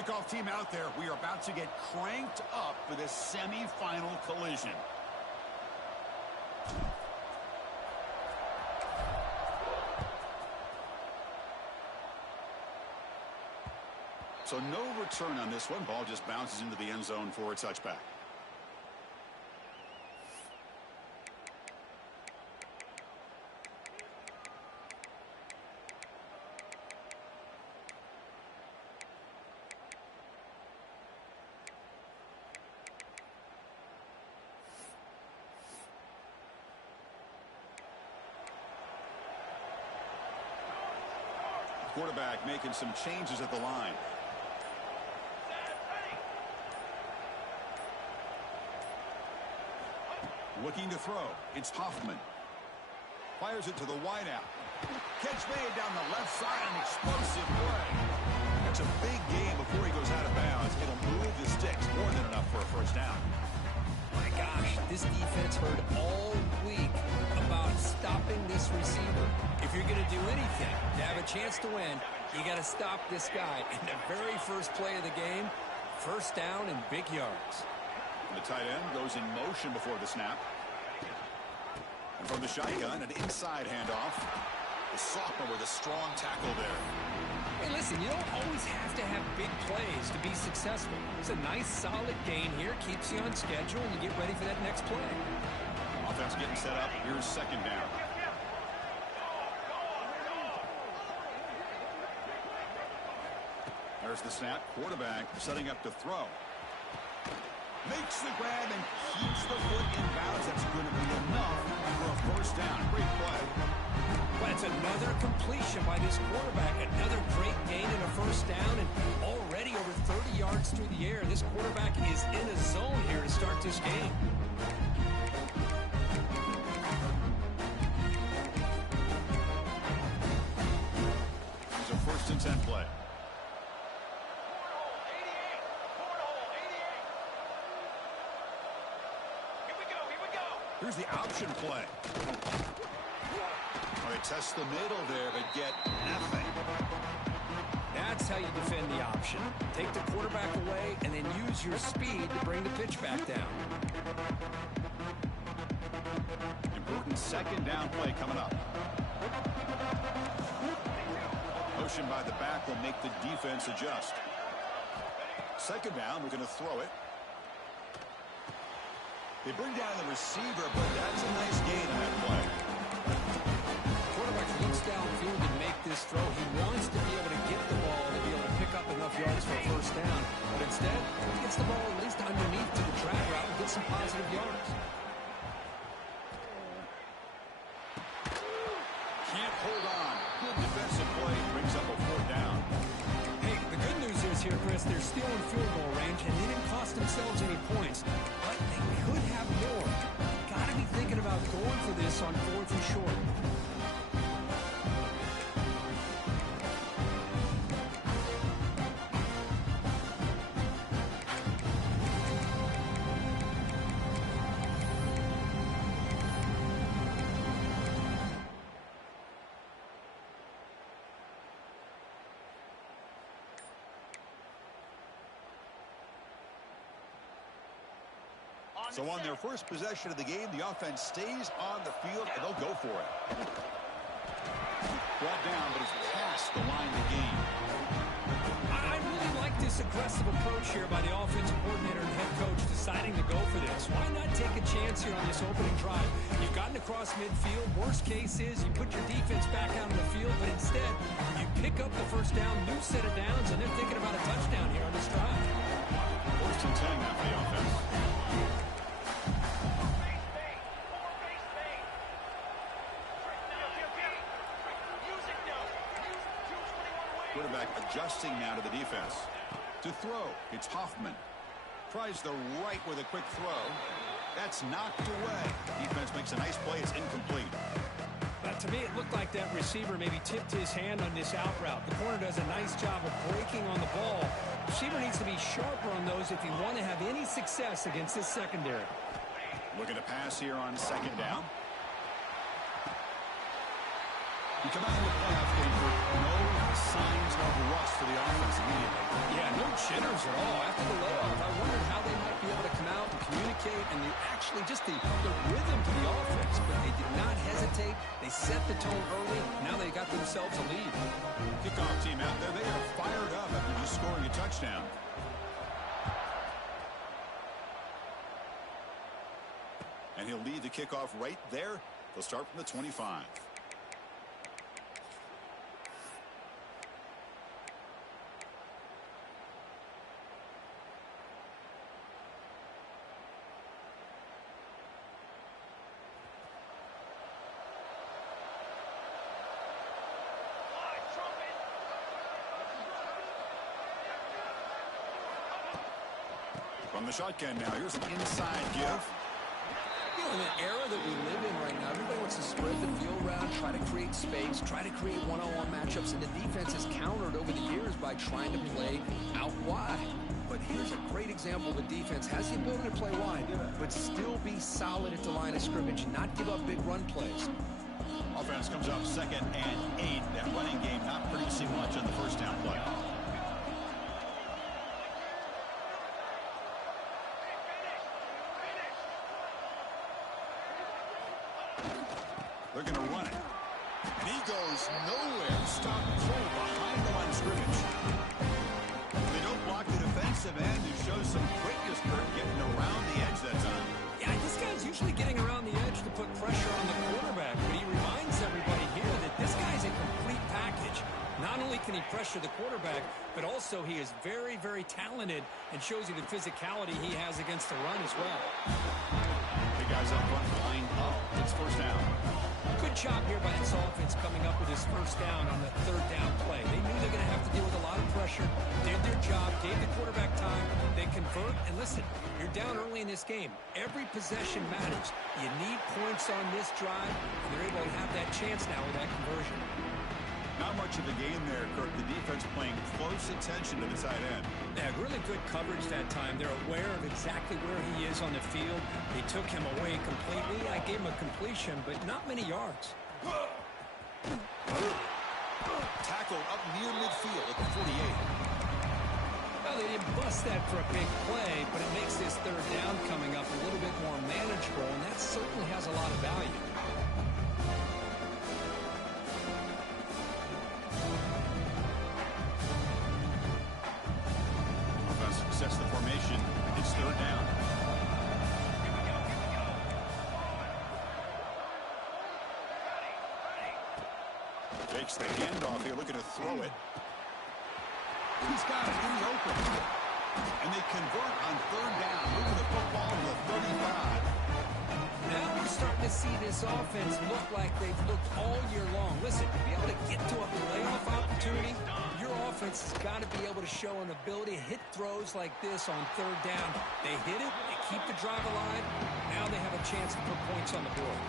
Kickoff team out there. We are about to get cranked up for this semifinal collision. So no return on this one. Ball just bounces into the end zone for a touchback. Quarterback making some changes at the line. Looking to throw. It's Hoffman. Fires it to the wideout. Catch made down the left side. An explosive play. That's a big game before he goes out of bounds. It'll move the sticks. More than enough for a first down. My gosh, this defense heard all week about stopping this receiver. If you're going to do anything to have a chance to win, you got to stop this guy. And the very first play of the game, first down and big yards. The tight end goes in motion before the snap. And from the shotgun, an inside handoff. The sophomore with a strong tackle there. Hey, listen, you don't always have to have big plays to be successful. It's a nice, solid gain here. Keeps you on schedule, and you get ready for that next play. Offense getting set up. Here's second down. There's the snap. Quarterback setting up to throw. Makes the grab and keeps the foot in bounds. That's going to be enough for a first down. Great play. Well, it's another completion by this quarterback. Another great gain and a first down, and already over 30 yards through the air. This quarterback is in a zone here to start this game. It's a 1st and 10 play. Here's the option play. All right, test the middle there, but get nothing. That's how you defend the option. Take the quarterback away and then use your speed to bring the pitch back down. Important second down play coming up. Motion by the back will make the defense adjust. Second down, we're going to throw it. They bring down the receiver, but that's a nice gain on that play. Quarterback looks downfield and make this throw. He wants to be able to get the ball to be able to pick up enough yards for a first down. But instead, he gets the ball at least underneath to the drag route and get some positive yards. Can't hold on. Good defensive play. Brings up a 4th down. Hey, the good news is here, Chris, they're still in field goal range, and they didn't cost themselves any points. But they could have more. Got to be thinking about going for this on 4th and short. So on their first possession of the game, the offense stays on the field, and they'll go for it. Brought down, but it's past the line to gain. I really like this aggressive approach here by the offensive coordinator and head coach deciding to go for this. Why not take a chance here on this opening drive? You've gotten across midfield. Worst case is you put your defense back out on the field, but instead you pick up the first down, new set of downs, and they're thinking about a touchdown here on this drive. 1st and 10 now for the offense. Quarterback adjusting now to the defense. To throw, it's Hoffman. Tries the right with a quick throw. That's knocked away. Defense makes a nice play. It's incomplete. To me, it looked like that receiver maybe tipped his hand on this out route. The corner does a nice job of breaking on the ball. The receiver needs to be sharper on those if you want to have any success against this secondary. Looking to pass here on second down. You come out of the playoff game with no signs no rust for the offense immediately. Yeah, no jitters at all. After the layoff, I wondered how they might be able to come out and communicate and the rhythm to the offense. But they did not hesitate. They set the tone early. Now they got themselves a lead. Kickoff team out there, they are fired up after just scoring a touchdown. And he'll lead the kickoff right there. They'll start from the 25. From the shotgun now, here's an inside give. You know, in the era that we live in right now, everybody wants to spread the field around, try to create space, try to create one-on-one matchups, and the defense has countered over the years by trying to play out wide. But here's a great example of a defense has the ability to play wide, but still be solid at the line of scrimmage, not give up big run plays. Offense comes up 2nd and 8. That running game not producing much on the first down play. They're going to run it. And he goes nowhere. Stop throw behind the line of scrimmage. They don't block the defensive end, who shows some quickness, Kurt, getting around the edge that time. Yeah, this guy's usually getting around the edge to put pressure on the quarterback, but he reminds everybody here that this guy's a complete package. Not only can he pressure the quarterback, but also he is very, very talented and shows you the physicality he has against the run as well. Big guys up front, line up. It's first down. Good job here by this offense coming up with his first down on the 3rd down play. They knew they're going to have to deal with a lot of pressure, did their job, gave the quarterback time, they convert, and listen, you're down early in this game. Every possession matters. You need points on this drive, and they're able to have that chance now with that conversion. Not much of a game there, Kirk. The defense playing close attention to the tight end. Yeah, really good coverage that time. They're aware of exactly where he is on the field. They took him away completely. I gave him a completion, but not many yards. Tackled up near midfield at the 48. Well, they didn't bust that for a big play, but it makes this 3rd down coming up a little bit more manageable, and that certainly has a lot of value. Sets the formation. It's 3rd down. Takes the handoff here, looking to throw it. He's got it in the open. And they convert on 3rd down, moving the football to the 35. Now we're starting to see this offense look like they've looked all year long. Listen, to be able to get to a playoff opportunity, your offense has got to be able to show an ability to hit throws like this on 3rd down. They hit it, they keep the drive alive. Now they have a chance to put points on the board.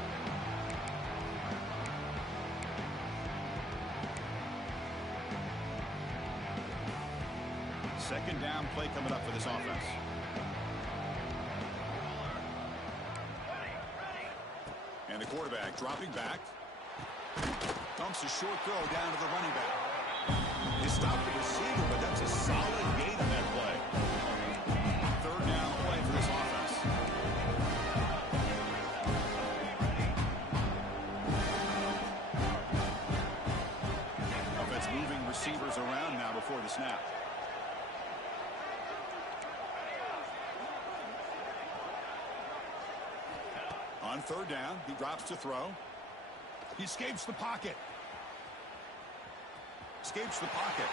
Second down play coming up for this offense. And the quarterback dropping back. Dumps a short throw down to the running back. He stopped the receiver, but that's a solid gain on that play. 3rd down play for this offense. Offense moving receivers around now before the snap. On 3rd down, he drops to throw. He escapes the pocket. Escapes the pocket.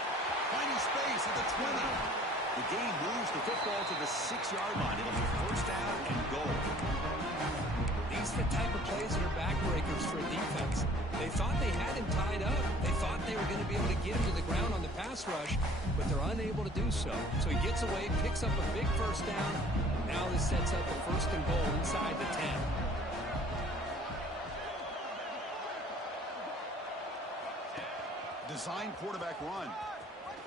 Finding space at the 20. The game moves the football to the 6-yard line. It'll be 1st down and goal. These are the type of plays that are backbreakers for a defense. They thought they had him tied up. They thought they were going to be able to get him to the ground on the pass rush, but they're unable to do so. So he gets away, picks up a big 1st down. Now this sets up a 1st and goal inside the 10. Design quarterback run.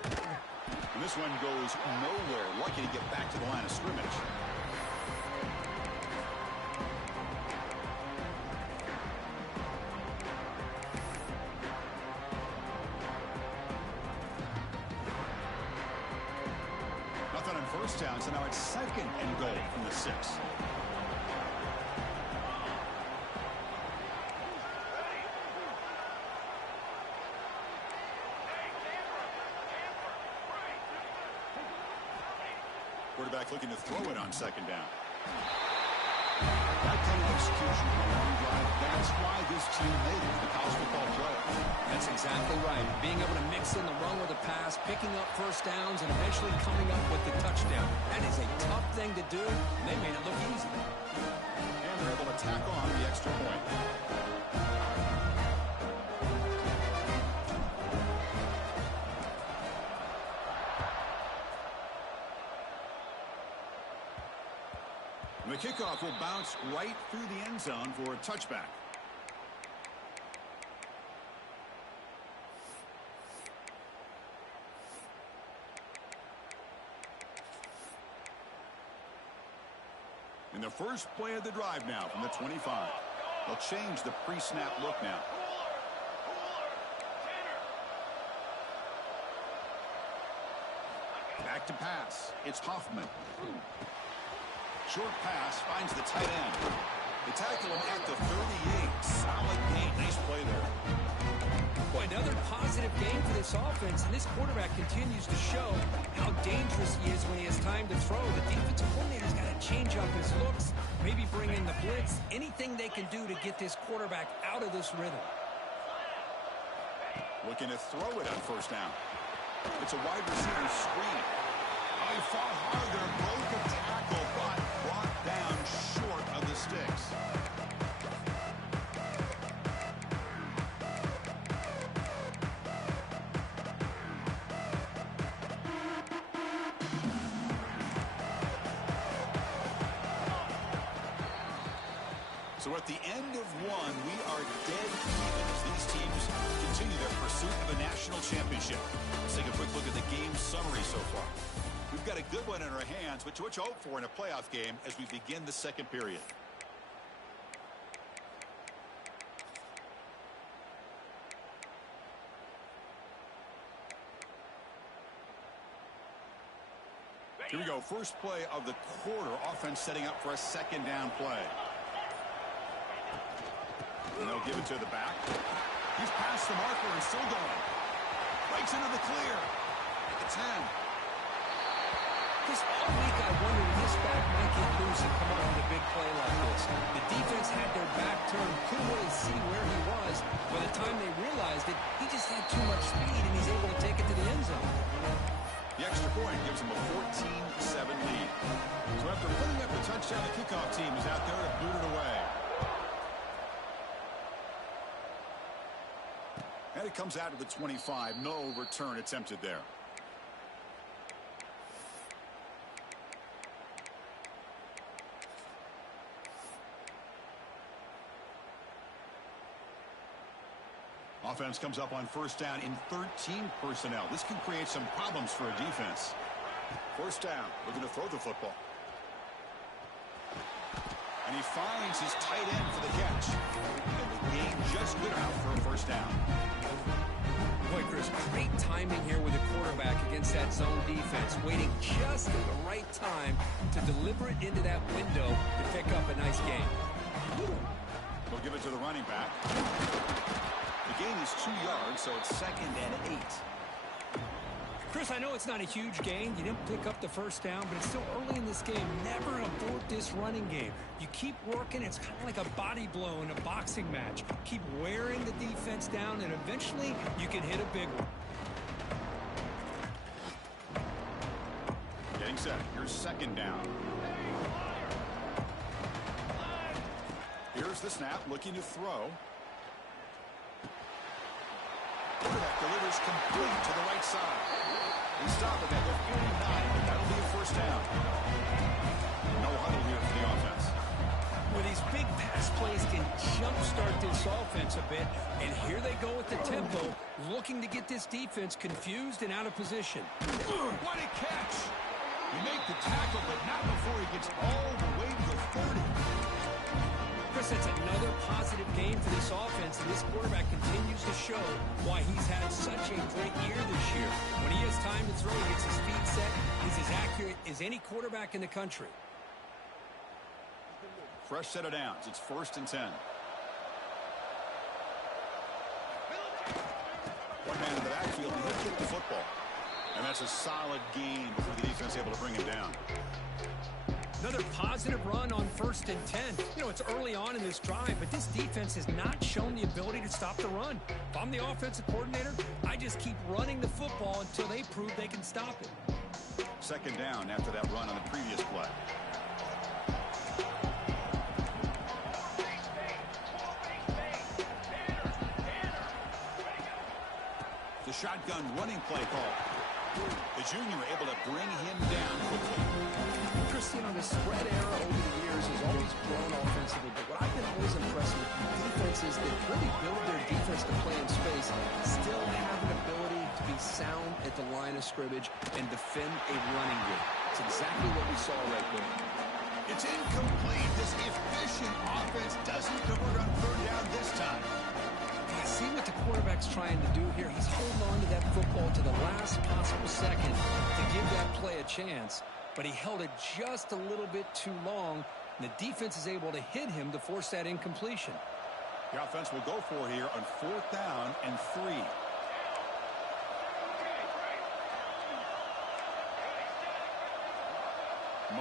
And this one goes nowhere. Lucky to get back to the line of scrimmage. first down, so now it's 2nd and goal from the 6. Quarterback looking to throw it on 2nd down. That kind of execution on a long drive, that's why this team made it to the college football playoff. That's exactly right. Being able to mix in the run with the pass, picking up first downs, and eventually coming up with the touchdown. That is a tough thing to do, and they made it look easy. And they're able to tack on the extra point. The kickoff will bounce right through the end zone for a touchback. In the first play of the drive now from the 25. They'll change the pre-snap look now. Back to pass. It's Hoffman. Short pass finds the tight end. They tackle him at the 38. Solid gain. Nice play there. Boy, another positive game for this offense, and this quarterback continues to show how dangerous he is when he has time to throw. The defensive coordinator's got to change up his looks, maybe bring in the blitz, anything they can do to get this quarterback out of this rhythm. Looking to throw it on first down. It's a wide receiver screen. Oh, he fought hard there, broke a tackle, but brought down short of the sticks. So at the end of one, we are dead even as these teams continue their pursuit of a national championship. Let's take a quick look at the game summary so far. We've got a good one in our hands, which what you hope for in a playoff game as we begin the second period. Here we go. First play of the quarter. Offense setting up for a second down play. And they'll give it to the back. He's past the marker and still going. Breaks into the clear. At the 10. This all week I wondered if this back might get loose and come up with a big play like this. The defense had their back turned, couldn't really see where he was. By the time they realized it, he just had too much speed, and he's able to take it to the end zone. The extra point gives him a 14-7 lead. So after putting up a touchdown, the kickoff team is out there to boot it away. And it comes out of the 25. No return attempted there. Offense comes up on first down in 13 personnel. This can create some problems for a defense. First down, looking to throw the football. And he finds his tight end for the catch. And the gain just good enough for a first down. Boy, Chris, great timing here with the quarterback against that zone defense, waiting just at the right time to deliver it into that window to pick up a nice gain. They'll give it to the running back. The gain is 2 yards, so it's 2nd and 8. Chris, I know it's not a huge gain. You didn't pick up the first down, but it's still early in this game. Never abort this running game. You keep working. It's kind of like a body blow in a boxing match. Keep wearing the defense down, and eventually you can hit a big one. Getting set. Here's second down. Here's the snap, looking to throw. Quarterback delivers complete to the right side. They stop it at the 49, but that'll be a first down. No huddle here for the offense. Well, these big pass plays can jumpstart this offense a bit, and here they go with the tempo, looking to get this defense confused and out of position. What a catch! You make the tackle, but not before he gets all the way to the 30. Chris, that's another positive game for this offense, and this quarterback continues to show why he's had such a great year this year. When he has time to throw, he gets his feet set. He's as accurate as any quarterback in the country. Fresh set of downs. It's 1st and 10. One man in the backfield, and he'll kick the football. And that's a solid game before the defense able to bring him down. Another positive run on 1st and 10. You know, it's early on in this drive, but this defense has not shown the ability to stop the run. If I'm the offensive coordinator, I just keep running the football until they prove they can stop it. 2nd down after that run on the previous play. The shotgun running play call. The junior able to bring him down quickly. Chris, you know, the spread era over the years has always grown offensively, but what I've been always impressed with defenses that really build their defense to play in space still have an ability to be sound at the line of scrimmage and defend a running game. It's exactly what we saw right there. It's incomplete. This efficient offense doesn't convert on 3rd down this time. I see what the quarterback's trying to do here. He's holding on to that football to the last possible second to give that play a chance, but he held it just a little bit too long, and the defense is able to hit him to force that incompletion. The offense will go for here on 4th down and 3.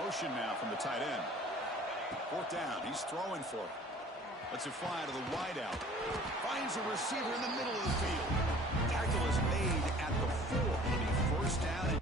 Motion now from the tight end. 4th down. He's throwing for it. Lets it fly to the wideout. Finds a receiver in the middle of the field. Tackle is made at the 4. It'll be 1st down.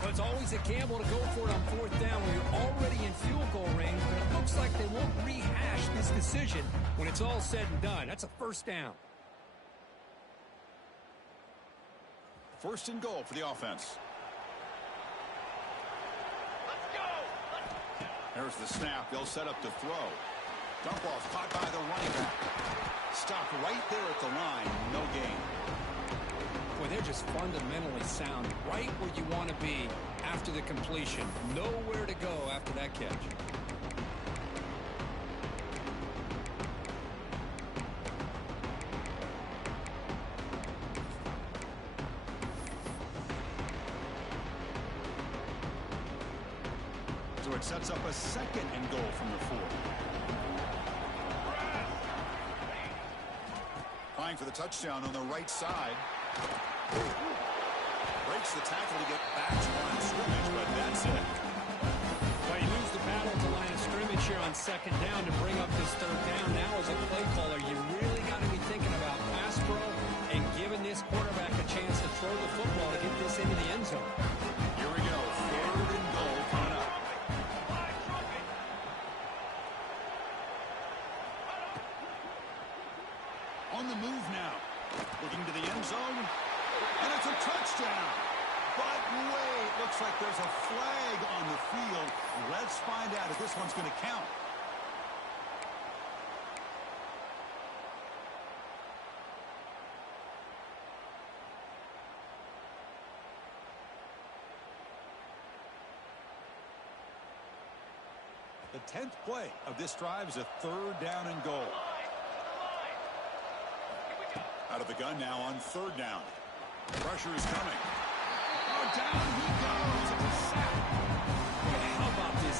Well, it's always a gamble to go for it on 4th down when you're already in field goal range, but it looks like they won't rehash this decision when it's all said and done. That's a 1st down. 1st and goal for the offense. Let's go. There's the snap. They'll set up to throw. Dump off caught by the running back. Stopped right there at the line. No gain. Boy, they're just fundamentally sound, right where you want to be after the completion. Nowhere to go after that catch. So it sets up a 2nd and goal from the 4. Trying for the touchdown on the right side. Breaks the tackle to get back to line of scrimmage, but that's it. Well, you lose the battle to line of scrimmage here on 2nd down to bring up this 3rd down. Now as a play caller, you really got to be thinking about pass pro and giving this quarterback a chance to throw the football to get this into the end zone. Here we go. 3rd and goal coming up. On the move now. Looking to the end zone. And it's a touchdown. But wait, looks like there's a flag on the field. Let's find out if this one's going to count. The 10th play of this drive is a 3rd down and goal. Out of the gun now on 3rd down. Pressure is coming. Oh, down he goes. It's a sack.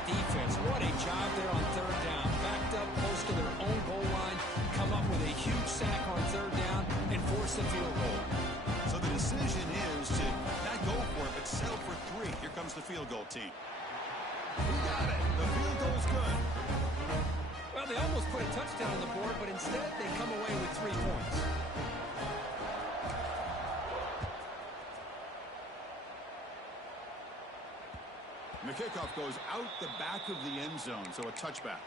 defense. What a job there on third down. Backed up close to their own goal line, come up with a huge sack on third down, and force a field goal. So the decision is to not go for it, but settle for 3. Here comes the field goal team. We got it. The field goal's good. Well, they almost put a touchdown on the board, but instead they come away with 3 points. And the kickoff goes out the back of the end zone, so a touchback.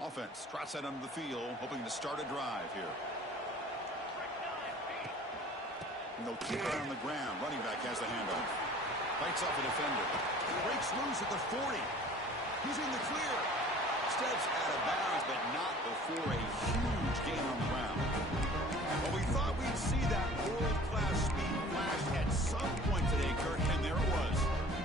Offense trots out onto the field, hoping to start a drive here. And they'll keep it on the ground. Running back has the handoff. Fights off a defender. Breaks loose at the 40. He's in the clear. Steps out of bounds, but not before a huge gain on the ground. Well, we thought we'd see that world-class speed flash at some point today, Kirk, and there it was.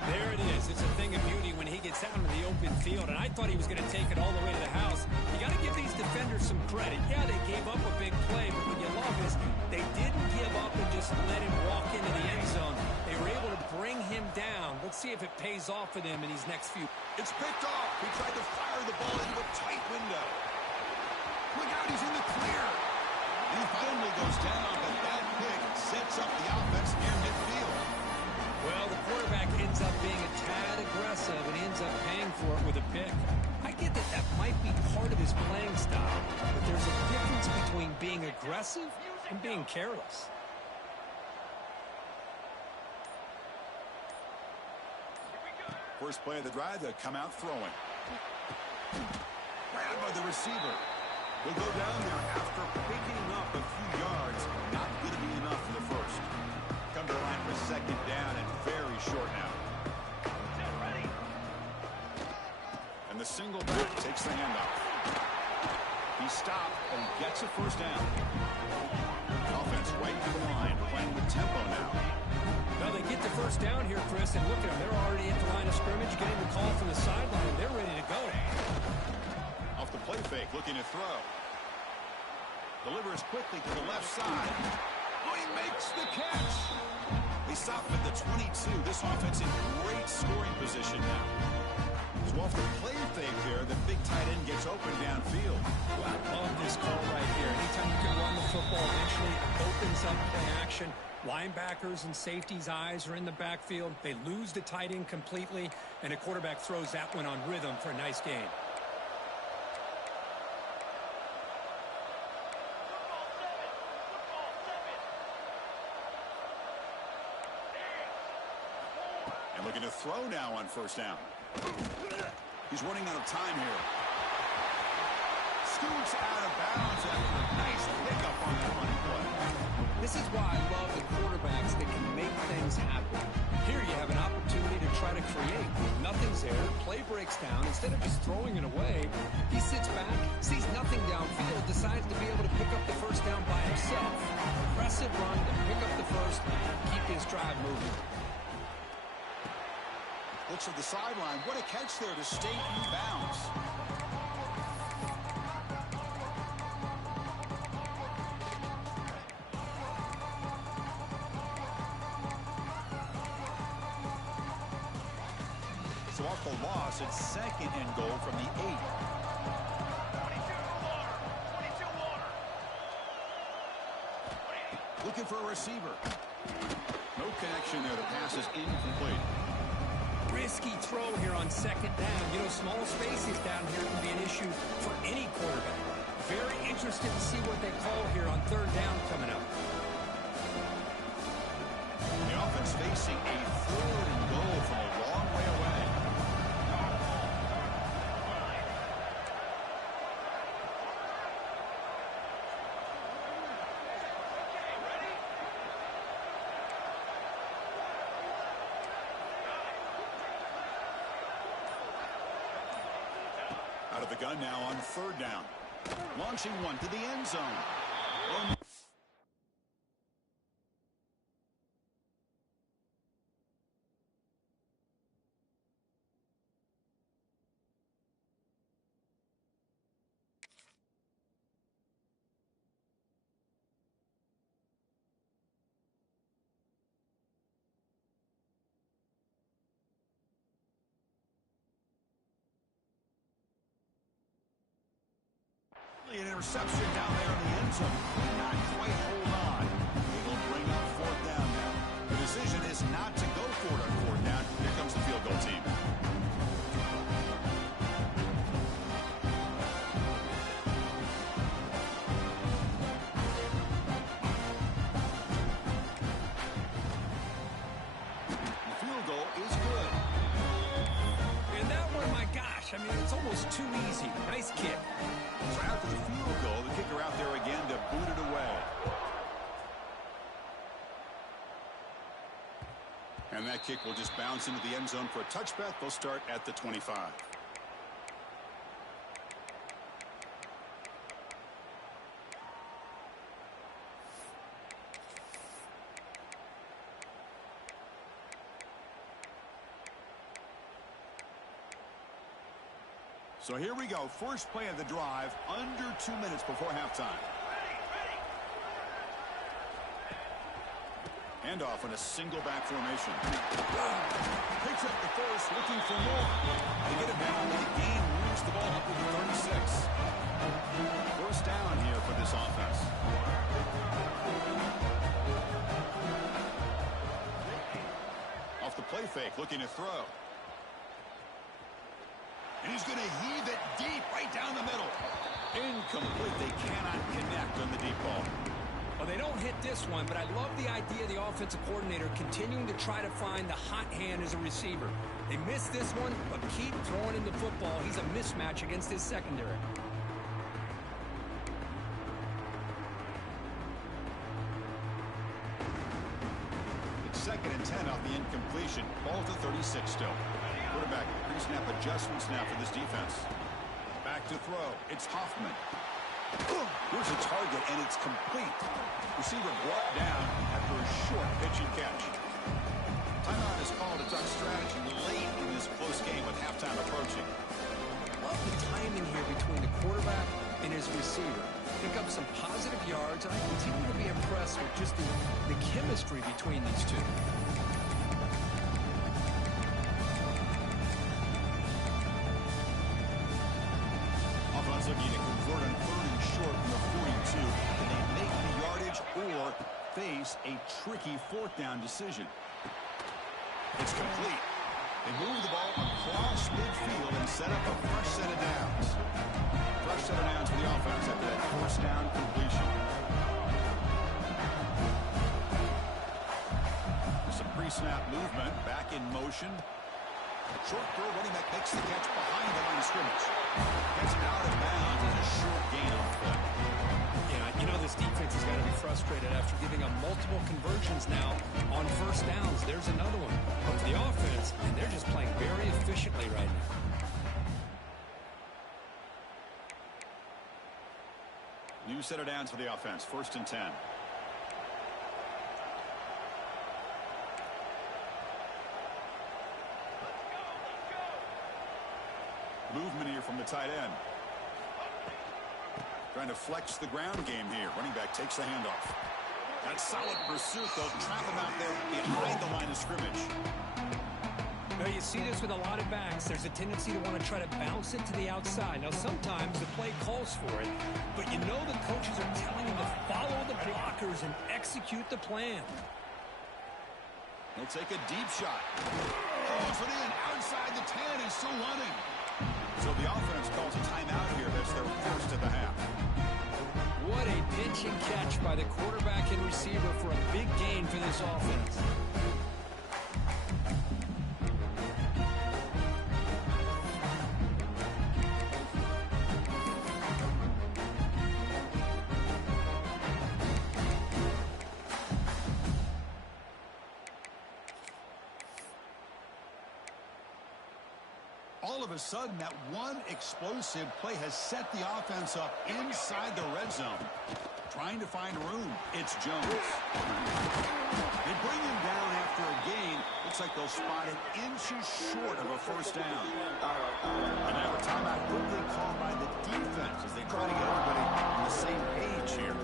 There it is. It's a thing of beauty when he gets out into the open field, and I thought he was going to take it all the way to the house. You got to give these defenders some credit. Yeah, they gave up a big play, but what you love is they didn't give up and just let him walk into the end zone. They were able to bring him down. Let's see if it pays off for them in these next few. It's picked off. He tried to fire the ball into a tight window. Look out, he's in the clear. He finally goes down, but that pick sets up the offense near midfield. Well, the quarterback ends up being a tad aggressive, and he ends up paying for it with a pick. I get that that might be part of his playing style, but there's a difference between being aggressive and being careless. First play of the drive, they come out throwing. Grabbed by the receiver. Will go down there after picking up a few yards. Not going to be enough for the first. Come to the line for second down and very short now. And the single back takes the handoff. He stopped and gets a first down. Offense right to the line, playing with tempo now. Well, they get the first down here, Chris, and look at them. They're already at the line of scrimmage, getting the call from the sideline, and they're ready to go. Off the play fake, looking to throw. Delivers quickly to the left side. Oh, he makes the catch. They stop him at the 22. This offense in great scoring position now. So off the play fake there, the big tight end gets open downfield. Well, I love this call right here. Anytime you can run the football, eventually it opens up play action. Linebackers and safeties' eyes are in the backfield. They lose the tight end completely, and a quarterback throws that one on rhythm for a nice gain. And looking to throw now on first down. He's running out of time here. Scoots out of bounds after a nice pickup on that running play. This is why I love the quarterbacks that can make things happen. Here you have an opportunity to try to create. Nothing's there. Play breaks down. Instead of just throwing it away, he sits back, sees nothing downfield, decides to be able to pick up the first down by himself. Impressive run to pick up the first, keep this drive moving. Looks at the sideline. What a catch there to stay in bounds. So off the loss, it's second and goal from the 8. 22 water. Looking for a receiver. No connection there. The pass is incomplete. Risky throw here on second down. You know, small spaces down here can be an issue for any quarterback. Very interested to see what they call here on third down coming up. The offense facing a 3rd and goal from a long way away. Out of the gun now on third down. Launching one to the end zone. interception down there in the end zone. Could not quite hold on. It'll bring up fourth down now. The decision is not to go for it on fourth down. Here comes the field goal team. The field goal is good. And that one, my gosh, I mean, it's almost too easy. Nice kick. So after the field goal, the kicker out there again to boot it away. And that kick will just bounce into the end zone for a touchback. They'll start at the 25. So here we go. First play of the drive, under 2 minutes before halftime. Handoff in a single back formation. Picks up the first, looking for more. They get it down, and the game moves the ball up to the 36. First down here for this offense. Off the play fake, looking to throw. And he's going to heave it deep right down the middle. Incomplete. They cannot connect on the deep ball. Well, they don't hit this one, but I love the idea of the offensive coordinator continuing to try to find the hot hand as a receiver. They missed this one, but keep throwing him the football. He's a mismatch against his secondary. It's 2nd and 10 off the incompletion. Ball to 36 still. Quarterback pre-snap adjustment snap for this defense. Back to throw. It's Hoffman. Here's a target, and it's complete. Receiver brought down after a short pitch and catch. Timeout is called to talk strategy late in this close game with halftime approaching. Love the timing here between the quarterback and his receiver. Pick up some positive yards, and I continue to be impressed with just the chemistry between these two. Looking to convert on 3rd and short from the 42. Can they make the yardage or face a tricky 4th down decision? It's complete. They move the ball across midfield and set up a fresh set of downs. Fresh set of downs for the offense after that 1st down completion. Some pre-snap movement, back in motion. Short throw, running back makes the catch behind the line of scrimmage. Gets out of bounds and a short gain on the play. Yeah, you know this defense has got to be frustrated after giving up multiple conversions now on 1st downs. There's another one. But for the offense, and they're just playing very efficiently right now. New set of downs for the offense. 1st and 10. Movement here from the tight end. Trying to flex the ground game here. Running back takes the handoff. That solid pursuit, though. Trap him out there behind the line of scrimmage. Now, you see this with a lot of backs. There's a tendency to want to try to bounce it to the outside. Now, sometimes the play calls for it, but you know the coaches are telling him to follow the blockers and execute the plan. He'll take a deep shot. Throws it in. Outside the 10. He's still running. So the offense calls a timeout here. That's their 1st of the half. What a pitch and catch by the quarterback and receiver for a big gain for this offense. All of a sudden, that one explosive play has set the offense up inside the red zone. Trying to find room. It's Jones. They bring him down after a gain. Looks like they'll spot it inches short of a 1st down. And now a timeout quickly called by the defense as they try to get everybody on the same page here.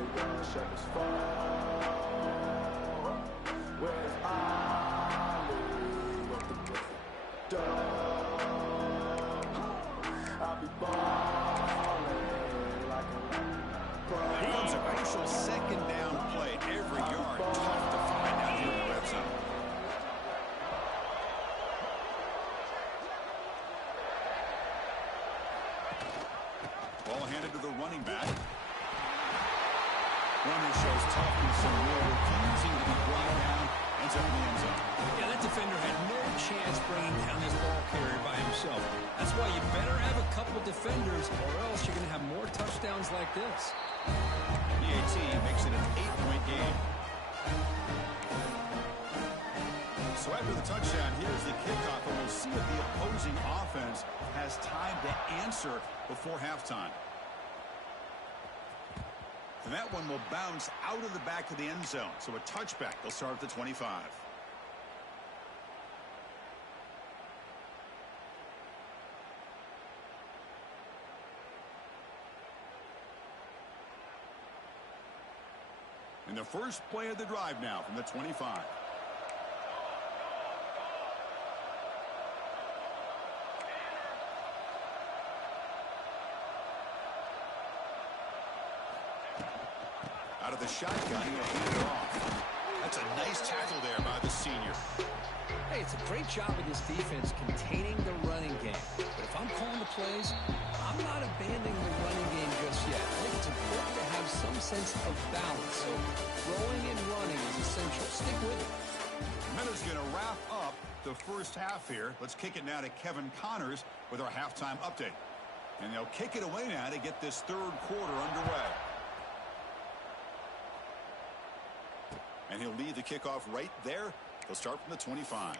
crucial second down play. Every yard tough to find out here in the red zone. Ball handed to the running back. Runner shows toughness and will, refusing to be brought down. Ends up in the end zone. Yeah, that defender had no chance bringing down this ball carrier by himself. That's why you better have a couple defenders, or else you're going to have more touchdowns like this. PAT makes it an 8-point game. So after the touchdown, here's the kickoff, and we'll see if the opposing offense has time to answer before halftime. And that one will bounce out of the back of the end zone. So a touchback. They'll start at the 25. And the first play of the drive now from the 25. Out of the shotgun, he'll hand it off. That's a nice tackle there by the senior. Hey, it's a great job of this defense containing the running game. But if I'm calling the plays, I'm not abandoning the running game just yet. I think it's important to have some sense of balance. So throwing and running is essential. Stick with it. Miller's going to wrap up the first half here. Let's kick it now to Kevin Connors with our halftime update. And they'll kick it away now to get this third quarter underway. And he'll lead the kickoff right there. They'll start from the 25.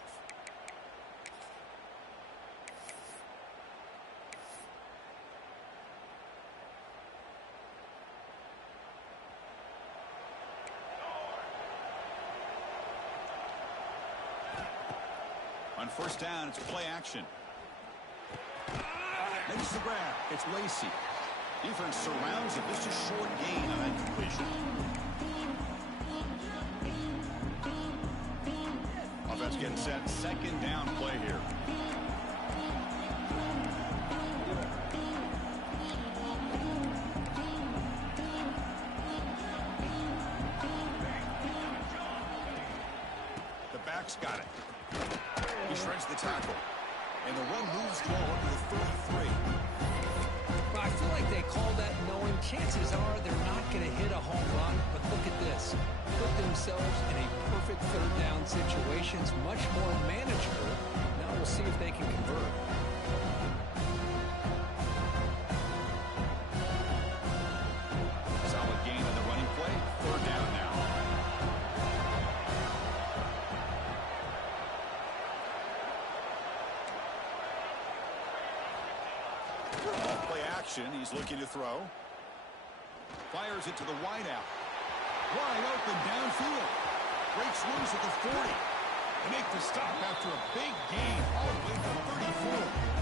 On first down, it's play action. Makes the grab. It's Lacey. Defense surrounds it. Just a short gain on that completion. Offense getting set. Second down play here. The back's got it. He shreds the tackle. And the run moves the ball up to the 33. Well, I feel like they call that knowing chances are they're not going to hit a home run. But look at this. Put themselves in a perfect third down situation. It's much more manageable. Now we'll see if they can convert. Solid gain on the running play. Third down now. Play action. He's looking to throw. Fires it to the wideout. Wide open downfield. Breaks loose at the 40. They make the stop after a big gain all the way to 34.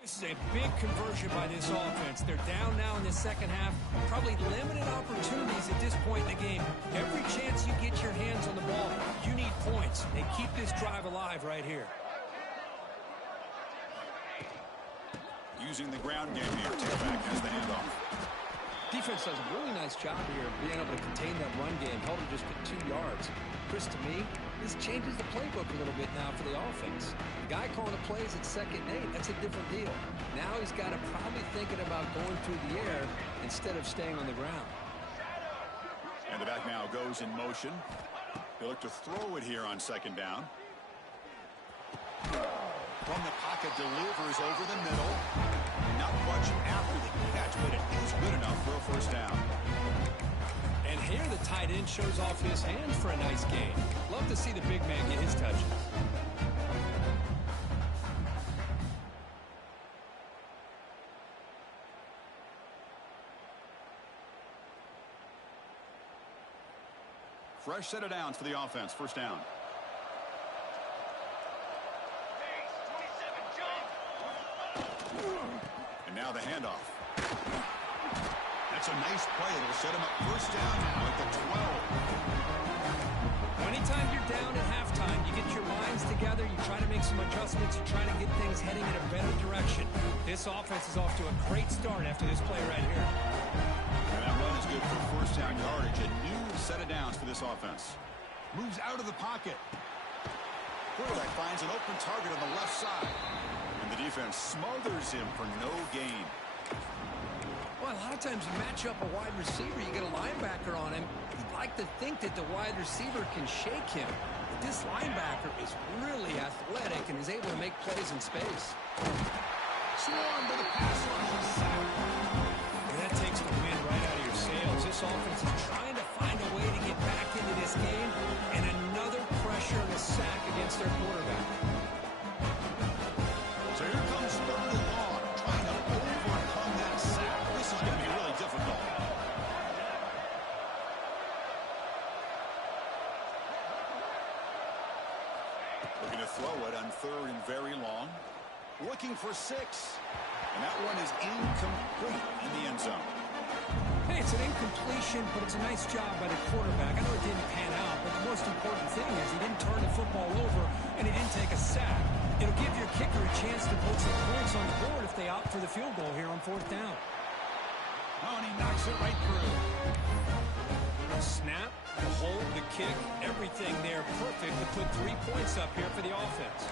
This is a big conversion by this offense. They're down now in the second half. Probably limited opportunities at this point in the game. Every chance you get your hands on the ball, you need points. They keep this drive alive right here. Using the ground game here. Tailback has the handoff. Defense does a really nice job here of being able to contain that run game. Held him just at 2 yards. Chris, to me, this changes the playbook a little bit now for the offense. The guy calling the plays at 2nd and 8, that's a different deal. Now he's got to probably thinking about going through the air instead of staying on the ground. And the back now goes in motion. He'll look to throw it here on 2nd down. From the pocket, delivers over the middle. Not much after the catch, but it is good enough for a 1st down. And here the tight end shows off his hands for a nice gain. Love to see the big man get his touches. Fresh set of downs for the offense. 1st down. And now the handoff. That's a nice play. It'll set him up 1st down now at the 12. Anytime you're down at halftime, you get your minds together, you try to make some adjustments, you try to get things heading in a better direction. This offense is off to a great start after this play right here. And that run is good for 1st down yardage. A new set of downs for this offense. Moves out of the pocket. Quarterback finds an open target on the left side. And the defense smothers him for no gain. Well, a lot of times you match up a wide receiver, you get a linebacker on him. You'd like to think that the wide receiver can shake him. But this linebacker is really athletic and is able to make plays in space. Swarmed to the pass line. And that takes the wind right out of your sails. This offense is trying to find a way to get back into this game, and another pressure and a sack against their quarterback. So here comes 3rd and long, trying to overcome that sack. This is going to be really difficult. Looking to throw it on 3rd and very long. Looking for 6. And that one is incomplete in the end zone. Hey, it's an incompletion, but it's a nice job by the quarterback. I know it didn't pan out, but the most important thing is he didn't turn the football over and he didn't take a sack. It'll give your kicker a chance to put some points on the board if they opt for the field goal here on 4th down. Oh, and he knocks it right through. Snap, the hold, the kick, everything there perfect to put 3 points up here for the offense.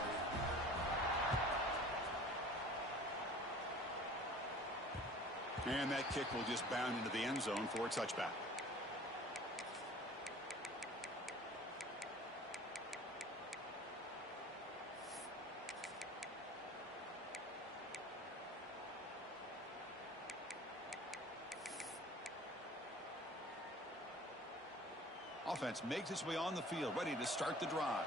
And that kick will just bound into the end zone for a touchback. Offense makes its way on the field, ready to start the drive.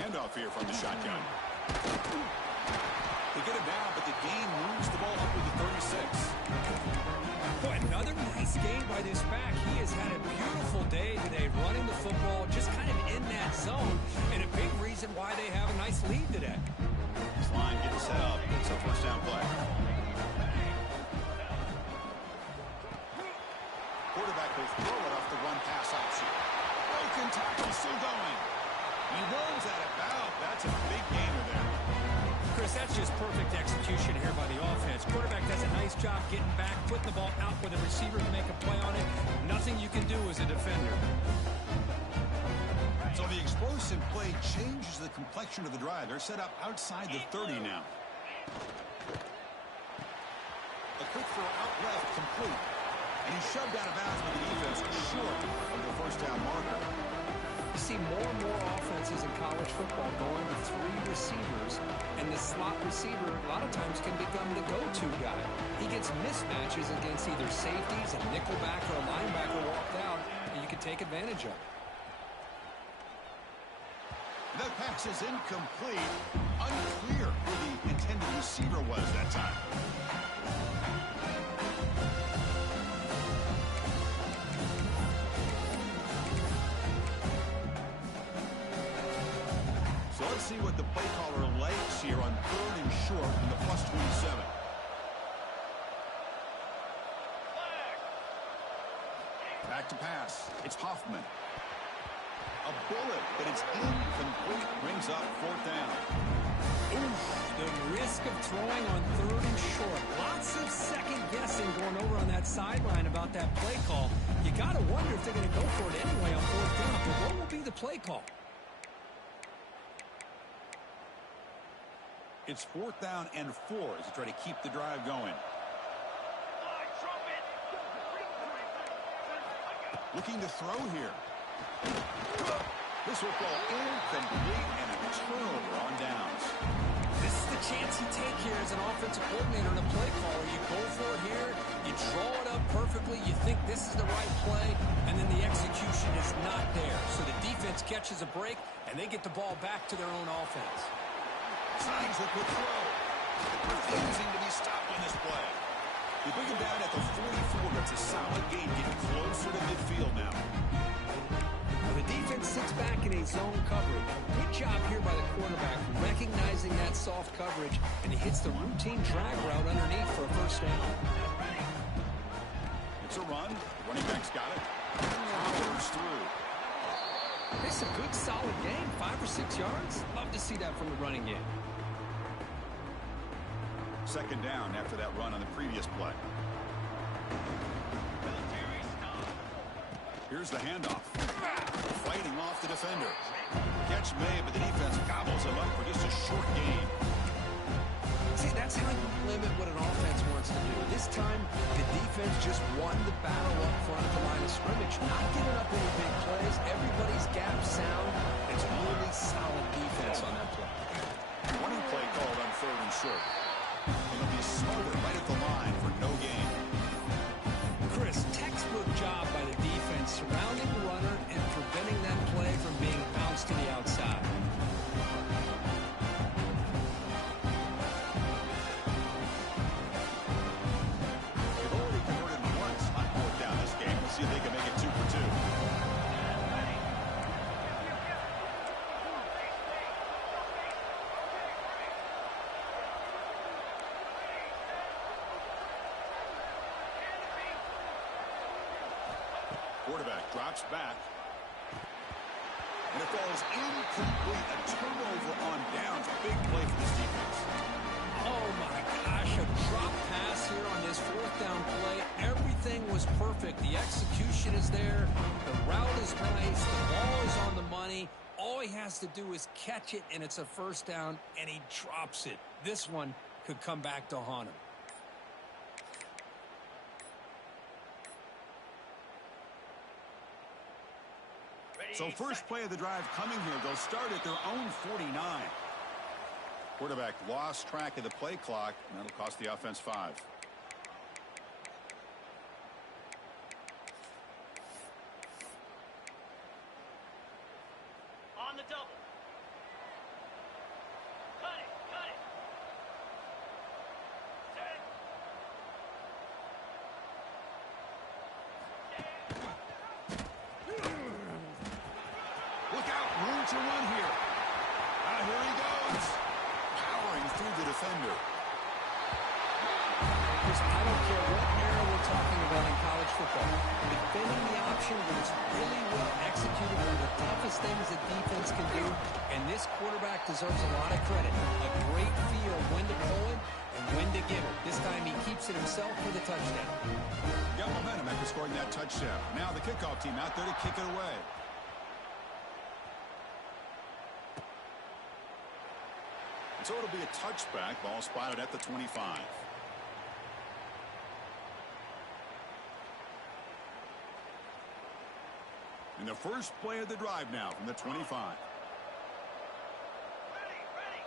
Handoff here from the shotgun. They get it down, but the game moves the ball up with the 36. Boy, another nice game by this back. He has had a beautiful day today running the football, just kind of in that zone, and a big reason why they have a nice lead today. This line getting set up. It's a 1st down play. Quarterback will throw it off the run pass option. Broken tackle still going. He rolls at it out. That's a big gainer there. Chris, that's just perfect execution here by the offense. Quarterback does a nice job getting back, putting the ball out with a receiver to make a play on it. Nothing you can do as a defender. So the explosive play changes the complexion of the drive. They're set up outside the 30 now. A quick throw out left, complete. And he's shoved out of bounds by the defense short of the 1st down marker. You see more and more offenses in college football going to 3 receivers, and the slot receiver a lot of times can become the go-to guy. He gets mismatches against either safeties, a nickelback, or a linebacker walked out, and you can take advantage of it. That pass is incomplete. Unclear who the intended receiver was that time. see what the play caller likes here on 3rd and short from the +27. Back to pass. It's Hoffman. A bullet, but it's incomplete. Brings up 4th down. Oof, the risk of throwing on 3rd and short. Lots of second guessing going over on that sideline about that play call. You got to wonder if they're going to go for it anyway on 4th down. But what will be the play call? It's 4th down and 4 as they try to keep the drive going. Looking to throw here. This will fall incomplete and a turnover on downs. This is the chance you take here as an offensive coordinator and a play caller. You go for it here, you draw it up perfectly, you think this is the right play, and then the execution is not there. So the defense catches a break, and they get the ball back to their own offense. Signs a quick throw. Refusing to be stopped on this play. They bring him down at the 44. That's a solid gain, getting closer to midfield now. The defense sits back in a zone coverage. Good job here by the quarterback, recognizing that soft coverage, and he hits the routine drag route underneath for a 1st down. It's a run. Running back's got it. Powers through. It's a good, solid game. 5 or 6 yards. Love to see that from the running game. 2nd down after that run on the previous play. Here's the handoff. Fighting off the defender. Catch made, but the defense gobbles him up for just a short gain. See, that's how you limit what an offense wants to do. This time, the defense just won the battle up front at the line of scrimmage. Not giving up any big plays. Everybody's gap sound. It's really solid defense on that play. Running play called on 3rd and short. It'll be smothered right at the line for no gain. Chris, textbook job by the defense surrounding the runner and preventing that play from being bounced to the outside. They've already converted once on 4th down this game. We'll see if they can make it 2 for 2. Quarterback drops back. And it falls incomplete. A turnover on downs. Big play for this defense. Oh, my gosh. A drop pass here on this 4th down play. Everything was perfect. The execution is there. The route is nice. The ball is on the money. All he has to do is catch it, and it's a 1st down, and he drops it. This one could come back to haunt him. So first play of the drive coming here. They'll start at their own 49. Quarterback lost track of the play clock, and that'll cost the offense 5. On the double. Cut it, cut it. Set. Look out, room to run here. Here he goes. Powering through the defender. I don't care what era we're talking about in college football. Defending the option when it's really well executed, one of the toughest things that defense can do, and this quarterback deserves a lot of credit. A great feel of when to pull it and when to give it. This time he keeps it himself for the touchdown. Got momentum after scoring that touchdown. Now the kickoff team out there to kick it away. So it'll be a touchback. Ball spotted at the 25. And the first play of the drive now from the 25.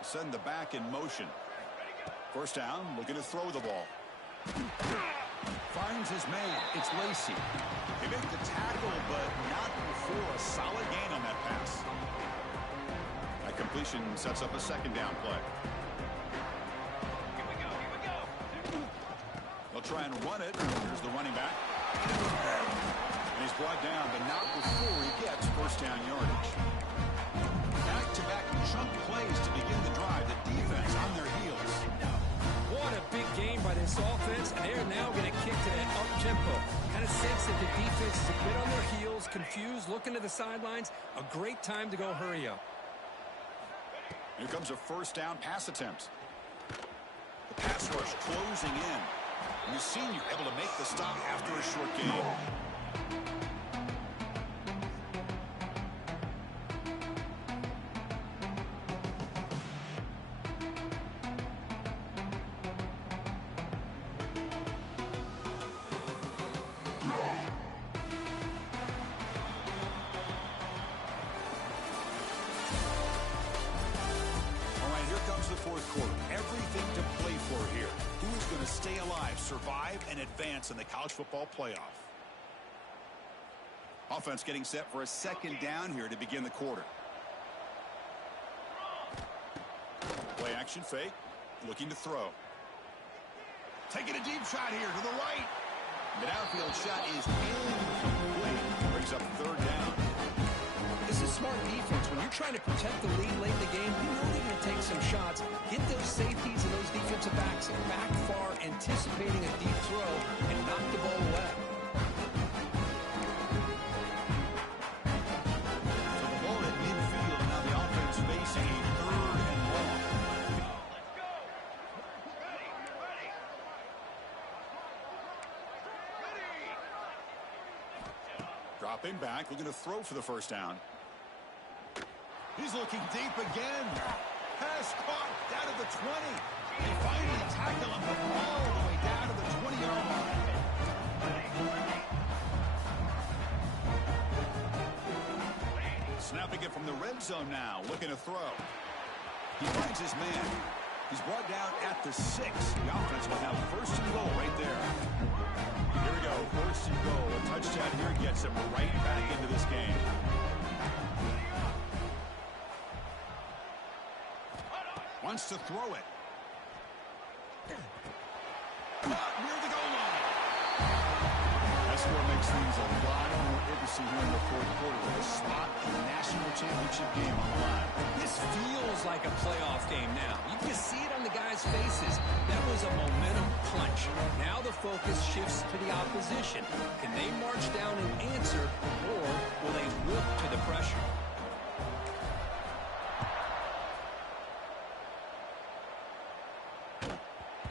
Send the back in motion. 1st down, looking to throw the ball. Finds his man. It's Lacey. They make the tackle, but not before a solid gain on that pass. That completion sets up a 2nd down play. Here we go, here we go. They'll try and run it. Here's the running back. And he's brought down, but not before he gets 1st down yardage. Back-to-back chunk plays to begin the drive. The defense on their heels. What a big game by this offense, and they're now going to kick to that up-tempo. Kind of sense that the defense is a bit on their heels, confused, looking to the sidelines. A great time to go hurry up. Here comes a first down pass attempt. The pass rush closing in. And the senior able to make the stop after a short game. The fourth quarter. Everything to play for here. Who is going to stay alive, survive, and advance in the college football playoff? Offense getting set for a second down here to begin the quarter. Play action fake. Looking to throw. Taking a deep shot here to the right. The downfield shot is incomplete. Brings up third down. This is smart defense. When you're trying to protect the lead late in the game, you know they're going to take some shots. Get those safeties and those defensive backs back far, anticipating a deep throw, and knock the ball away. So the ball at midfield, now the offense facing a third and long. Let's go. Ready. Dropping back, looking to throw for the first down. He's looking deep again. Pass caught down to the 20. They finally tackle him all the way down to the 20-yard line. Snapping it from the red zone now, looking to throw. He finds his man. He's brought down at the 6. The offense will have first and goal right there. Here we go, first and goal. A touchdown here gets him right back into this game. Wants to throw it. Caught near the goal line. That score makes things a lot more interesting here in the fourth quarter with a spot in the national championship game on the line. This feels like a playoff game now. You can see it on the guys' faces. That was a momentum punch. Now the focus shifts to the opposition. Can they march down and answer, or will they wilt to the pressure?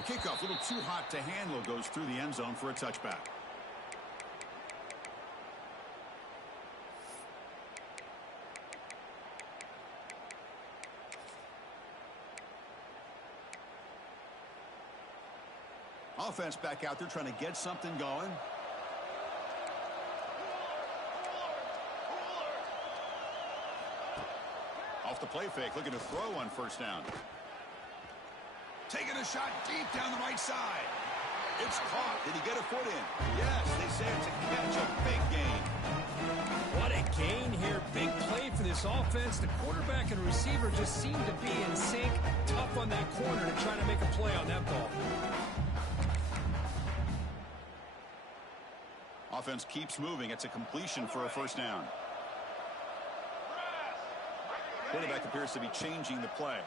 Kickoff, a little too hot to handle, goes through the end zone for a touchback. Offense back out there trying to get something going. Off the play fake, looking to throw on first down. Taking a shot deep down the right side. It's caught. Did he get a foot in? Yes, they say it's a catch, a big gain. What a gain here. Big play for this offense. The quarterback and receiver just seem to be in sync. Tough on that corner to try to make a play on that ball. Offense keeps moving. It's a completion for a first down. Quarterback appears to be changing the play.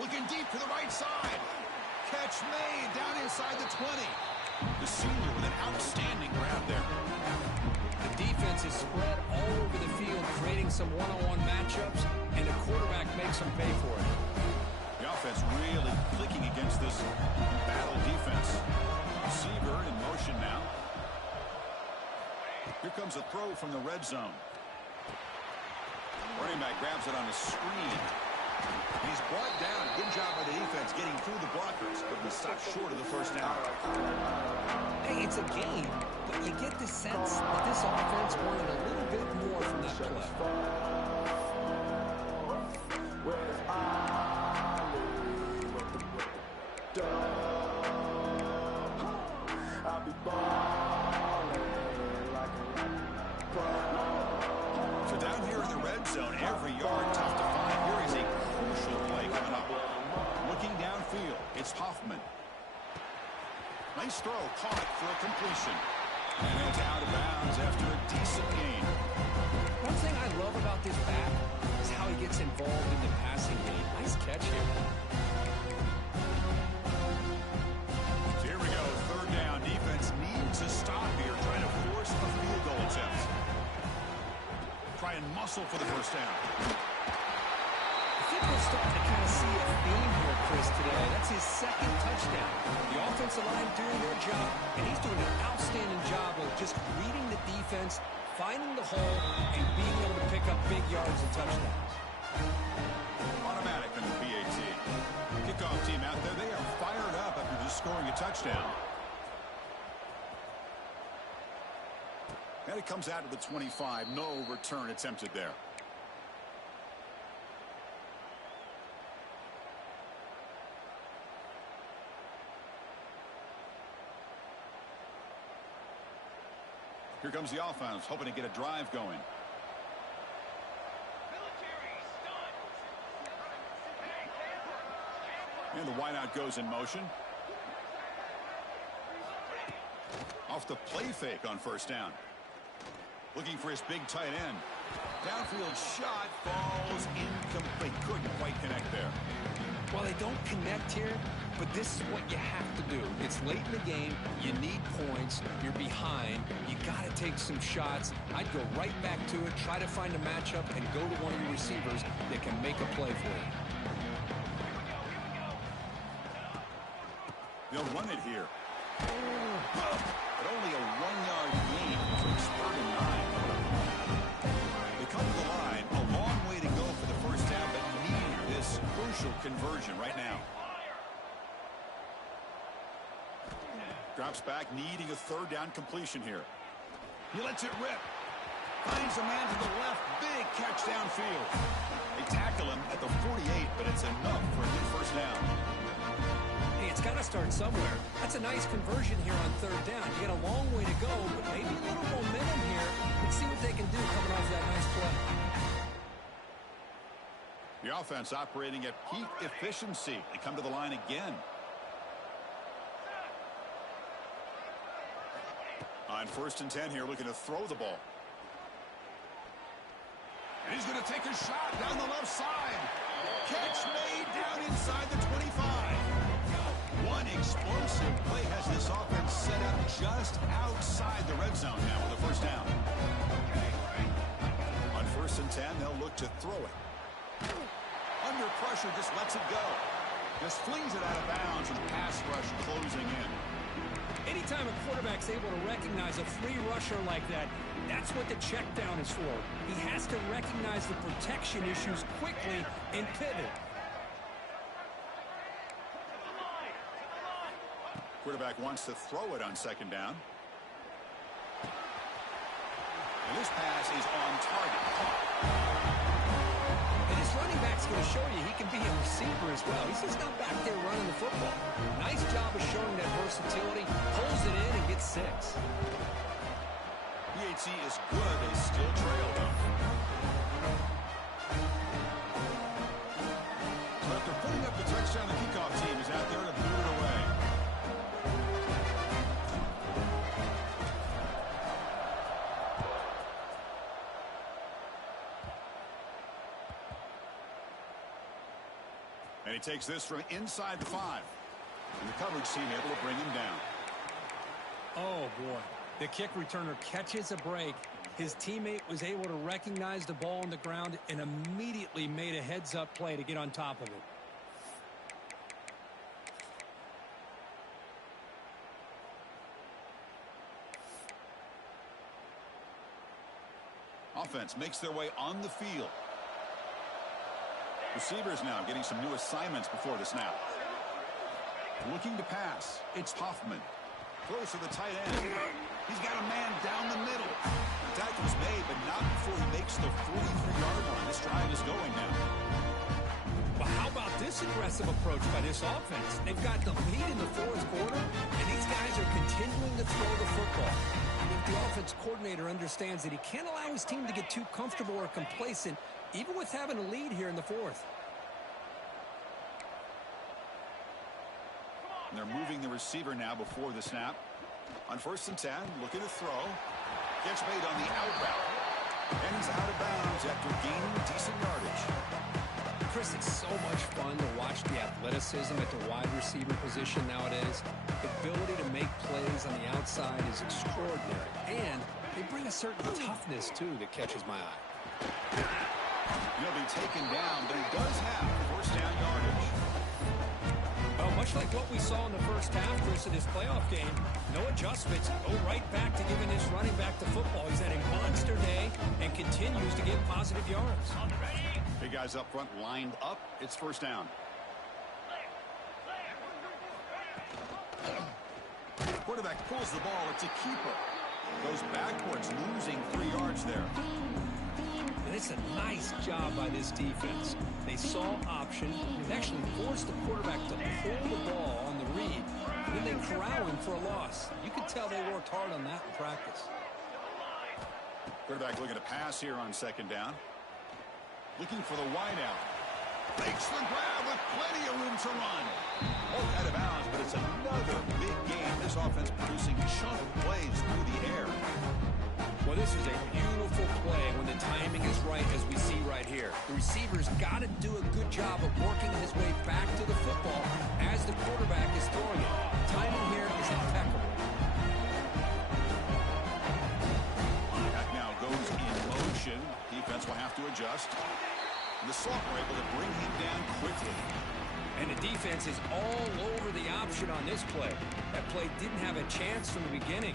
Looking deep to the right side. Catch made down inside the 20. The senior with an outstanding grab there. The defense is spread all over the field, creating some one-on-one matchups, and the quarterback makes them pay for it. The offense really clicking against this battle defense. Receiver in motion now. Here comes a throw from the red zone. Running back grabs it on a screen. He's brought down. Good job by the defense getting through the blockers, but he stopped short of the first down. Hey, it's a game, but you get the sense that this offense wanted a little bit more from that play. So down here in the red zone, every yard tough to find. Here is a crucial play coming up. Looking downfield, it's Hoffman. Nice throw, caught for a completion. And it's out of bounds after a decent gain. One thing I love about this back is how he gets involved in the passing game. Nice catch here. So here we go, third down. Defense needs to stop here, trying to force a field goal attempt. Try and muscle for the first down. I think we're starting to kind of see a theme here, Chris, today. That's his second touchdown. The offensive line doing their job, and he's doing an outstanding job of just reading the defense, finding the hole, and being able to pick up big yards and touchdowns. Automatic in the PAT. Kickoff team out there, they are fired up after just scoring a touchdown. And it comes out to the 25. No return attempted there. Here comes the offense, hoping to get a drive going. Military stunt. And the wideout goes in motion. Off the play fake on first down. Looking for his big tight end. Downfield shot falls incomplete. Couldn't quite connect there. Well, they don't connect here, but this is what you have to do. It's late in the game. You need points. You're behind. You got to take some shots. I'd go right back to it, try to find a matchup, and go to one of your receivers that can make a play for you. They'll run it here. But only a 1-yard gain between third and 9. They come to the line. A long way to go for the first down, but need this crucial conversion right now. Drops back, needing a third down completion here. He lets it rip. Finds a man to the left. Big catch downfield. They tackle him at the 48, but it's enough for a good first down. Hey, it's got to start somewhere. That's a nice conversion here on third down. You got a long way to go, but maybe a little momentum here. Let's see what they can do coming off that nice play. The offense operating at peak efficiency. They come to the line again. On first and 10 here, looking to throw the ball. And he's going to take a shot down the left side. Catch made down inside the 25. One explosive play has this offense set up just outside the red zone now with a first down. On first and 10, they'll look to throw it. Under pressure, just lets it go. Just flings it out of bounds and pass rush closing in. Anytime a quarterback's able to recognize a free rusher like that, that's what the check down is for. He has to recognize the protection issues quickly and pivot. Quarterback wants to throw it on second down. And this pass is on target. And this running back's going to show you he can be a receiver as well. He's just not back there running the football. Nice job of showing that versatility. Pulls it in and gets 6. PAT is good. They still trail them. So after putting up the touchdown, the kickoff team is out there to boot it away. And he takes this from inside the 5. And the coverage team able to bring him down. Oh, boy. The kick returner catches a break. His teammate was able to recognize the ball on the ground and immediately made a heads-up play to get on top of it. Offense makes their way on the field. Receivers now getting some new assignments before the snap. Looking to pass. It's Hoffman. Throws to the tight end. He's got a man down the middle. The tackle's made, but not before he makes the 43-yard line. This drive is going now. Well, how about this aggressive approach by this offense? They've got the lead in the fourth quarter, and these guys are continuing to throw the football. I think the offense coordinator understands that he can't allow his team to get too comfortable or complacent, even with having a lead here in the fourth. And they're moving the receiver now before the snap. On first and 10, looking to throw. Gets made on the out route. And he's out of bounds after gaining decent yardage. Chris, it's so much fun to watch the athleticism at the wide receiver position nowadays. The ability to make plays on the outside is extraordinary. And they bring a certain toughness, too, that catches my eye. He'll be taken down, but he does have first down yardage. Well, much like what we saw in the first half, Chris, in this playoff game, no adjustments. Go right back to giving this running back the football. He's had a monster day and continues to get positive yards. Big guys up front lined up. It's first down. Quarterback pulls the ball. It's a keeper. Goes backwards, losing 3 yards there. And it's a nice job by this defense. They saw option and actually forced the quarterback to pull the ball on the read. And then they corral him for a loss. You could tell they worked hard on that in practice. Quarterback looking to pass here on second down. Looking for the wideout. Makes the grab with plenty of room to run. Oh, out of bounds, but it's another big game. This offense producing chunk plays through the air. Well, this is a beautiful play when the timing is right, as we see right here. The receiver's got to do a good job of working his way back to the football as the quarterback is throwing it. Timing here is impeccable. That now goes in motion. Defense will have to adjust. And the Salt were able to bring him down quickly. And the defense is all over the option on this play. That play didn't have a chance from the beginning.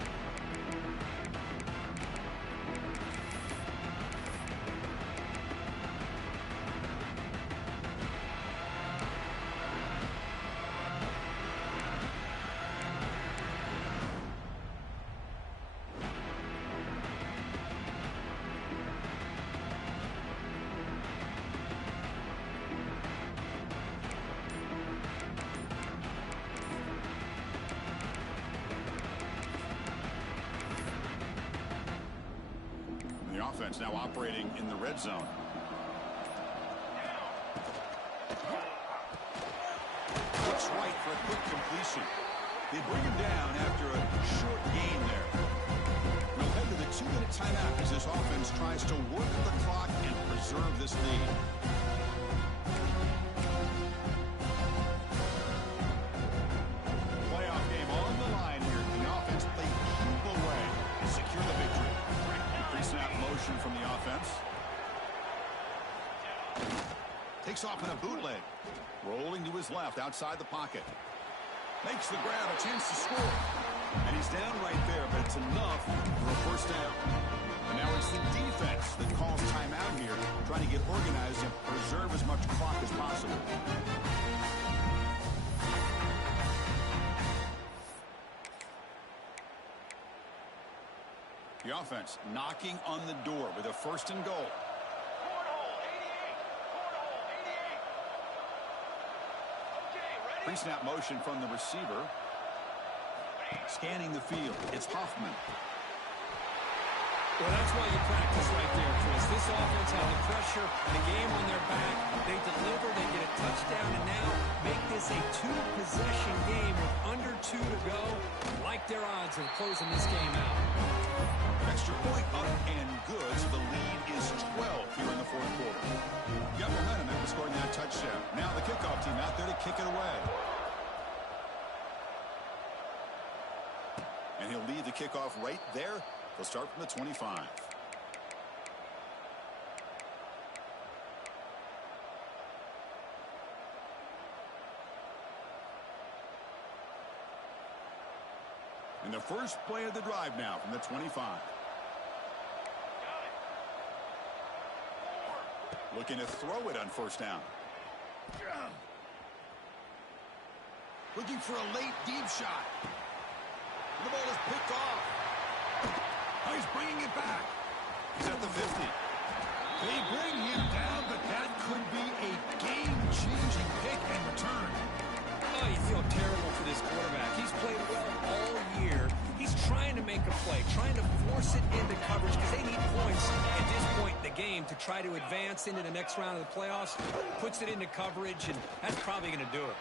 Offense now operating in the red zone. Looks right for a quick completion. They bring him down after a short gain there. We'll head to the 2-minute timeout as this offense tries to work the clock and preserve this lead. Playoff game on the line here. The offense played keep away and secure the victory. Pre-snap motion from the offense. Takes off in a bootleg. Rolling to his left outside the pocket. Makes the grab, a chance to score. And he's down right there, but it's enough for a first down. And now it's the defense that calls timeout here, trying to get organized and preserve as much clock as possible. The offense knocking on the door with a first and goal. Pre-snap motion from the receiver. Scanning the field. It's Hoffman. Well, that's why you practice right there, Chris. This offense had the pressure, the game on their back. They deliver, they get a touchdown, and now make this a 2-possession game with under 2 to go. Like their odds of closing this game out. Extra point up and good, so the lead is 12 here in the fourth quarter. You got momentum after scoring that touchdown. Now the kickoff team out there to kick it away. And he'll lead the kickoff right there. They'll start from the 25. And the first play of the drive now from the 25. Looking to throw it on first down. Looking for a late deep shot. The ball is picked off. Oh, he's bringing it back. He's at the 50. They bring him down, but that could be a game-changing pick and return. Oh, you feel terrible for this quarterback. He's played well all year. He's trying to make a play, trying to force it into coverage because they need points at this point in the game to try to advance into the next round of the playoffs. Puts it into coverage, and that's probably going to do it.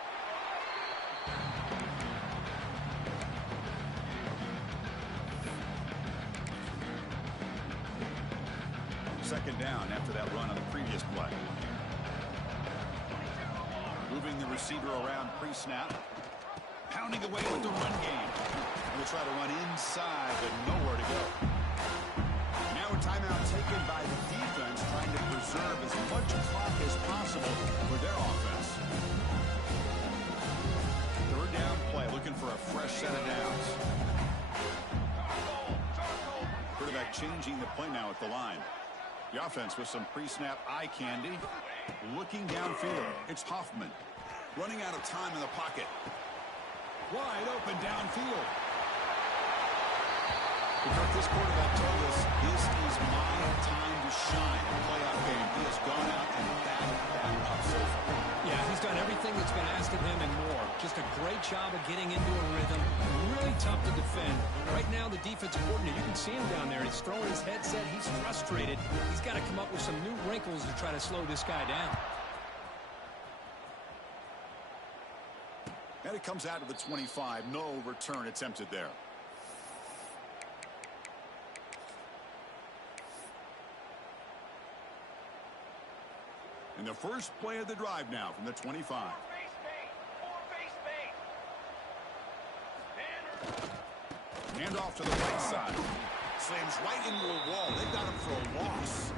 second down after that run on the previous play. Moving the receiver around pre-snap. Pounding away with the run game. We'll try to run inside, but nowhere to go. Now a timeout taken by the defense, trying to preserve as much clock as possible for their offense. Third down play, looking for a fresh set of downs. Quarterback changing the play now at the line. The offense with some pre-snap eye candy. Looking downfield. It's Hoffman. Running out of time in the pocket. Wide open downfield. Because this quarterback told us this is my time to shine in a playoff game. He has gone out and backed that up so far. Yeah, he's done everything that's been asked of him and more. Just a great job of getting into a rhythm. Really tough to defend. Right now, the defensive coordinator, you can see him down there. He's throwing his headset. He's frustrated. He's got to come up with some new wrinkles to try to slow this guy down. And it comes out of the 25. No return attempted there. And the first play of the drive now from the 25. Hand off to the right side. Slams right into a wall. They got him for a loss.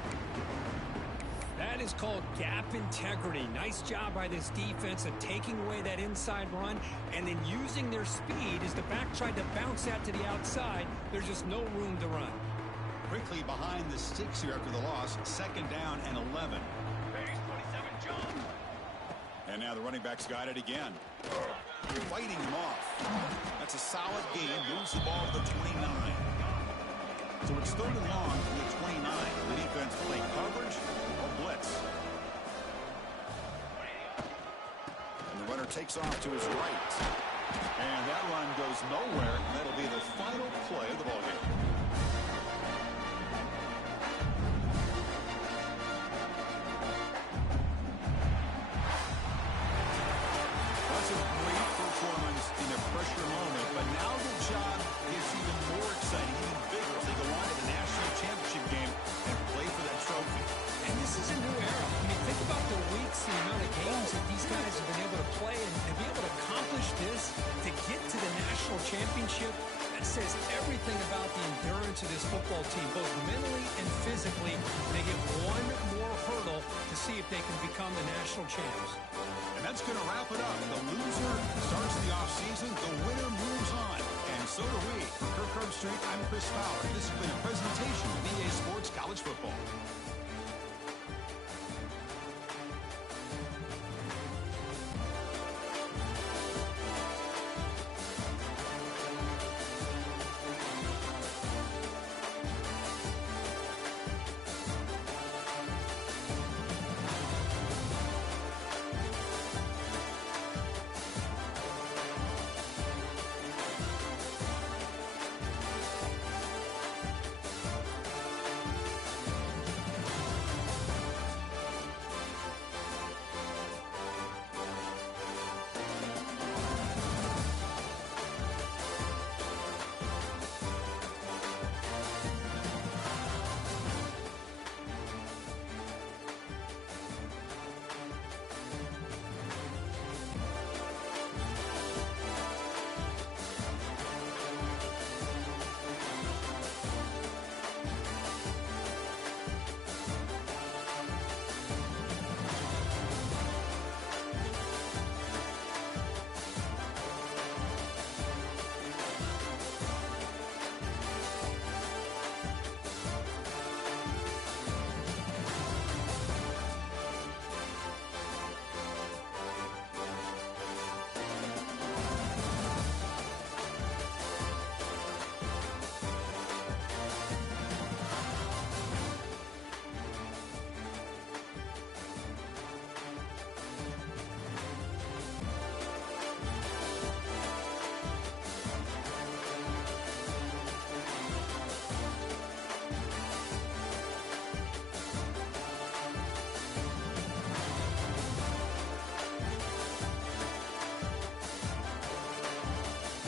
That is called gap integrity. Nice job by this defense of taking away that inside run and then using their speed as the back tried to bounce that to the outside. There's just no room to run. Quickly behind the sticks here after the loss. Second down and 11. And now the running back's got it again. Fighting him off. That's a solid game. Moves the ball to the 29. So it's third and long from the 29. The defense play coverage or blitz. And the runner takes off to his right. And that run goes nowhere. And that'll be the final play of the ballgame. That's a great performance in a pressure moment. But now the job gets even more exciting, even bigger as they go on to the national championship game and play for that trophy. And this is a new era. I mean, think about the weeks, the amount of games that these guys have been able to play and be able to accomplish this to get to the national championship. That says everything about the endurance of this football team, both mentally and physically. They get one more hurdle to see if they can become the national champs. And that's going to wrap it up. The loser starts the offseason. The winner moves on. And so do we. For Kirk Herbstreit, I'm Chris Fowler. This has been a presentation of EA Sports College Football.